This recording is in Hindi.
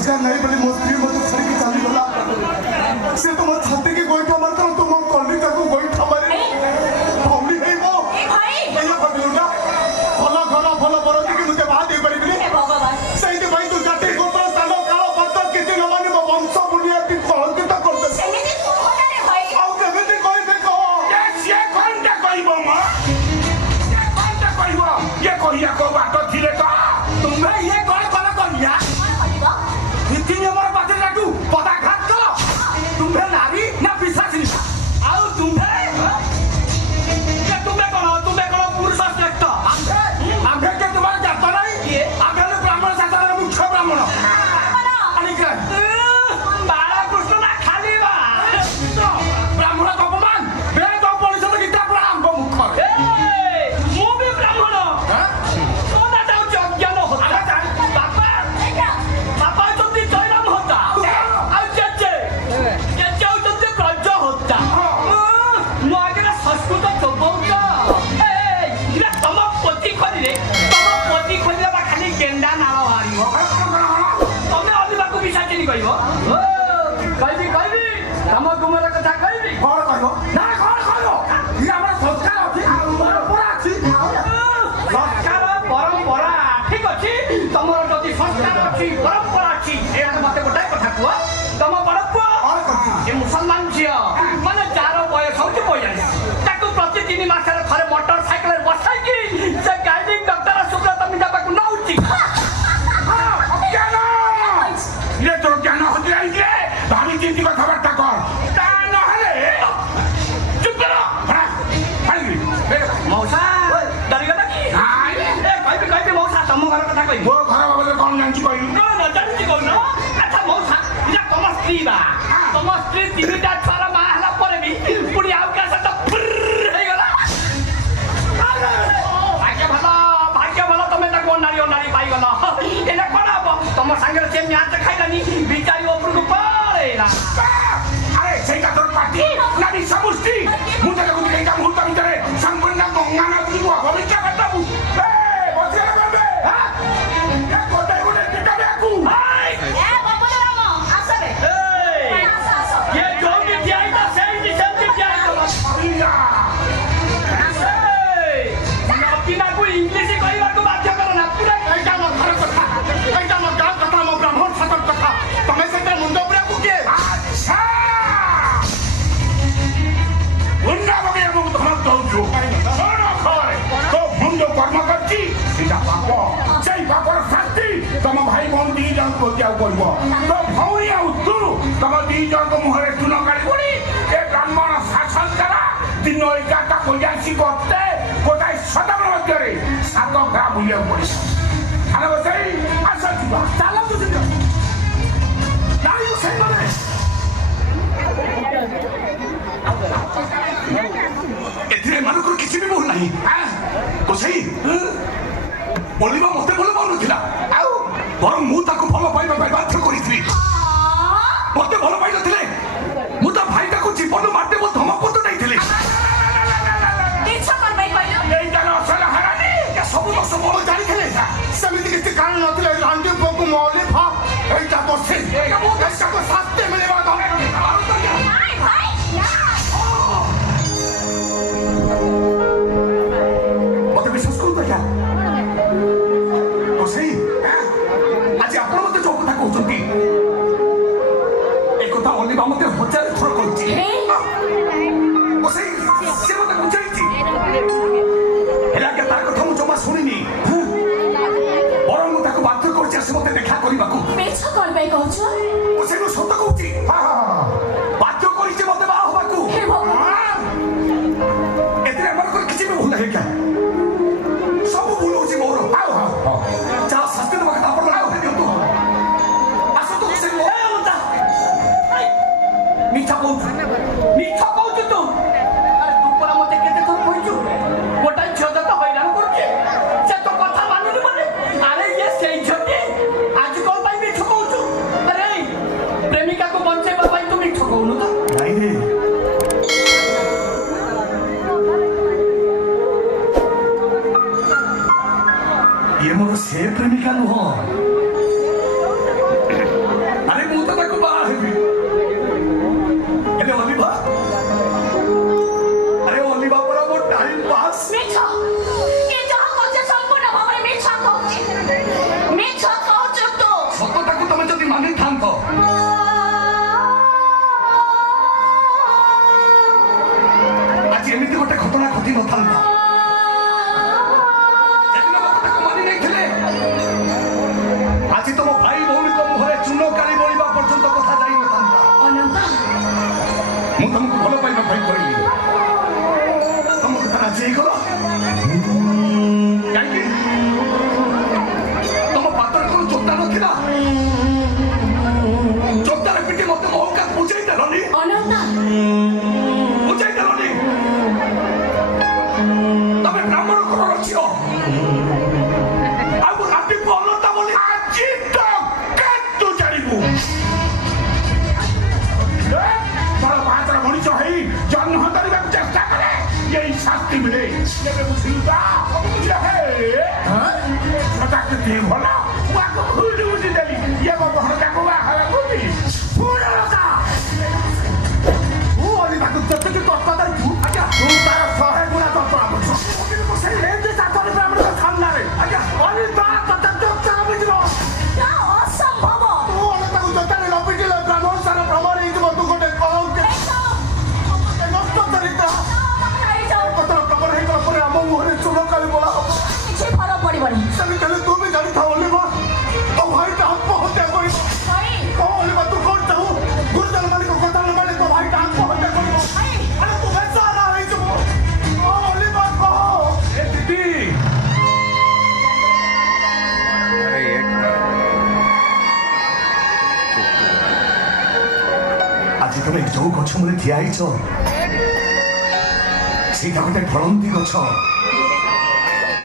रोजगार नहीं बोले मो स्त्री मत छड़ी के चली गला से तो मत छाते के गोइठा मारता तो मो कॉलनी तक गोइठा मारे भौली है मो ए भाई ये भगलुगा भला घरा भला बरो के मुझे बात दे पड़ी बिले ए भगवान सही दे भाई तू काटे गोत्र स्थान कालो पत्तर किते न माने वंश बुनिया ती कलंकित करते सेमिति कोहना रे भाई आउ केमिति कहि दे को ये कोनटा कहबो म ये कोनटा कहबो ये कहिया को बात थिले त तुमे ये कोन कोन कहिया कोन कहबो इतनी हमर बात लाटू पदाघात करो तुम्हे नारी ना पिशाचिनी आउ तुम्हे ये तुम्हे कोन पुरुष श्रेष्ठ आम्हे के तुम्हारे जात नहीं आम्हे ब्राह्मण शास्त्र मुख्य ब्राह्मण अनिका बाला कृष्ण ना खाली बा ब्राह्मण को अपमान वेद उपनिषद गीता पुराण को मुख मु भी ब्राह्मण सोना जाऊ अज्ञान होता बापा बापा जल्दी जयराम होता आ जेजे जल्दी ब्रज होता मु आगे संस्कृत चबौता ए इला तम पति खरी बा खाली गेंडा नाଳ बाहरिबो तमे अलिबाकू बिसाचिनी कहबो कहबी तम तुमर कथा कहबी कोन कहबो ना कोन कहबो ई हमर संस्कार अछि परंपरा अछि संस्कार परंपरा ठीक अछि तमर जति संस्कार अछि परंपरा अछि एरा मते गोटाय कथा कुआ तम बड़पुआ ए मुसलमान छियो माने चारो बयस होछि बयस ताकू प्रति 3 मास रे थरे मोटर साइकिल रे बसाई की से गाइडिंग डॉक्टर सुब्रत मिटा पाकू नउछि ज्ञान ये तो ज्ञान होति आई जे भाभी चिंती कथा बार्ता कर ता नहले चुप करो मौसा डरी गला की ए कहबी मौसा तम घर कथा कहबी मो घर बाबा कोन जानछि कहबी न जानछि कोन अच्छा मौसा इला तम स्त्री बा तम स्त्री तीनटा छारा मा हला परे भी पुडी आउ का सत हे गला भाग्य भला तमे त कोन नारी पाई गला एला कोन अब तम संगे से म्याच खाइलानी बिचारी ऊपर को पड़ेला अरे सेटा तोर पार्टी नारी समुष्टि मुते को केका मुहूर्त भितरे संपूर्ण गंगा नदी को भविष्य बताबू ए बसिया करबे हां ए कोटे टिका देखू ए बाबू राम आसबे ए आसा ये जोगी जाईता सेई सेंटी जाईता अरिया नपीना को इंग्लिश कहबा को बाध्य करो ना पूरा एटा म घर कथा एटा म गांव कथा म ब्राह्मण शास्त्र कथा तमे सेटा मुंडो पुरा कुके अच्छा उन्ना बगे हम धमक दउछु कोन खय तो मुंडो कर्म करछि सीधा पाप सेई पापर शास्ति तम भाई बहन दी जन को क्या करबो तो भौरी आउ तू तम दी जन को मुहरे चुन काढी पड़ी ए ब्राह्मण शासन करा दिन 11टा को जासी करते गोटाय सदम मध्यरे 7 ग्रा बुलिया पड़ी आरे बसई आसा दिबा चालो तू दिन नाई उसे माने एथिरे मानको किछि भी बोल नाही कोसई बोलिबा मते बोल पाउ नथिला आउ बरं मु ताको भलो पाइबा बाध्य करिथि मते भलो पाइ नथिले मु ता भाई ताको जीवन माटे मो धमक तो दैथिले इच्छा करबै कहलो एई जानो असल हरानी के सब दोष बोल जानि खेले समिति के कारण नथिले रांडे को मौले भा एटा बसे एटा को शास्त्र मिलेबा तो नहीं भाई ना मते विश्वास करू तो क्या तो सही आज आपण मते जो कथा कहउछंती एक कथा ओली मते हजार थोर कहउछि तो सही से मते बुझाइछि एला के तार कथा मु जमा सुनिनी बरं मु ताको बाध्य करछि से मते देखा करिबाकू पेछ करबै कहछु ओ से सत कहउछि बाध्य करिछि मते बा होबाकू हे भगवान एतरे हमर को किछि भी भूल है क्या सब भूल होछि मोर आओ जा सस्ते न मका पर लाओ है तो आसो तो से ए मुता मिठा कहू तू तू पर मते केते थोर कहछु गोटा छदा तो हैरान करछि से तो कथा मानुनी मने अरे ये सेई छति आज कल पाई मिठ कहछु अरे प्रेमिका को बंचेबा पाई तू मिठ कहनु तो नहीं रे ये मोर से प्रेमिका नुह ତମେ ବ୍ରାହ୍ମଣ ଘରର ଝିଅ ଆଉ ରାତି ପଲତା ବୋଲି ଆଜି ତ ତୁ ଜାଣିବୁ ବଡ଼ ପାହାଚର ମଣିଷ ହେଇ ଜନ୍ମ କରିବାକୁ ଚେଷ୍ଟା କରେ ଏଇ ଶାସ୍ତି ମିଳେ କେବେ ବୁଝିଲୁ ତ ସଦାକୃତି ଭଲ ତାକୁ ଭୁଲି ବୁଝି ଦେଲି ଇଏ ମୋ ଘର ତାକୁ ବାହାରକୁ ତୁ ଅଲିବାକୁ ଯେତିକି ତତ୍ପର ତୁ ତାର 100 ଗୁଣା ତତ୍ପର ସେଇ ରେଞ୍ଜ ଚାକରି ବ୍ରାହ୍ମଣ ସାମ୍ନାରେ ଆଜ୍ଞା ଅଲିବା ତତେ ଚୋଚା ବୁଝିବ ନା ଅସମ୍ଭବ ତୁ ଅଲତାକୁ ଜୋତାରେ ଲପିଟିଲେ ବ୍ରାହ୍ମଣ ସାର ପ୍ରମାଣ ହେଇଯିବ ତୁ ଗୋଟେ ନଷ୍ଟ ଚରିତ୍ର ପତ୍ର ପ୍ରମାଣ ହେଇଗଲା ପରେ ଆମ ମୁହଁରେ ଚୁନ କାଳି ବୋଳା ହବ କିଛି ଫରକ ପଡ଼ିବନି ସେମିତି ହେଲେ ତୁ ବି ଜାଣିଥାଉ ଅଲିଭା ତୋ ଭାଇଟା ଆତ୍ମହତ୍ୟା କରିବ କଣ ଅଲିଭା ତୁ କଣ ଚାହୁ ଗୁରୁଜନ ମାନଙ୍କ କଥା ନ ମାନି ତୋ ଭାଇଟା ଆତ୍ମହତ୍ୟା କରିବ ଆରେ ତୁ ବେଚାରା ହେଇଯିବୁ ଅଲିଭା କହ ଏ ଦିଦି अरे एक ଆଜି ତମେ ଯୋଉ ଗଛ ମୂଳେ ଠିଆ ହେଇଛ ସେଇଟା ଗୋଟେ ଫଳନ୍ତି ଗଛ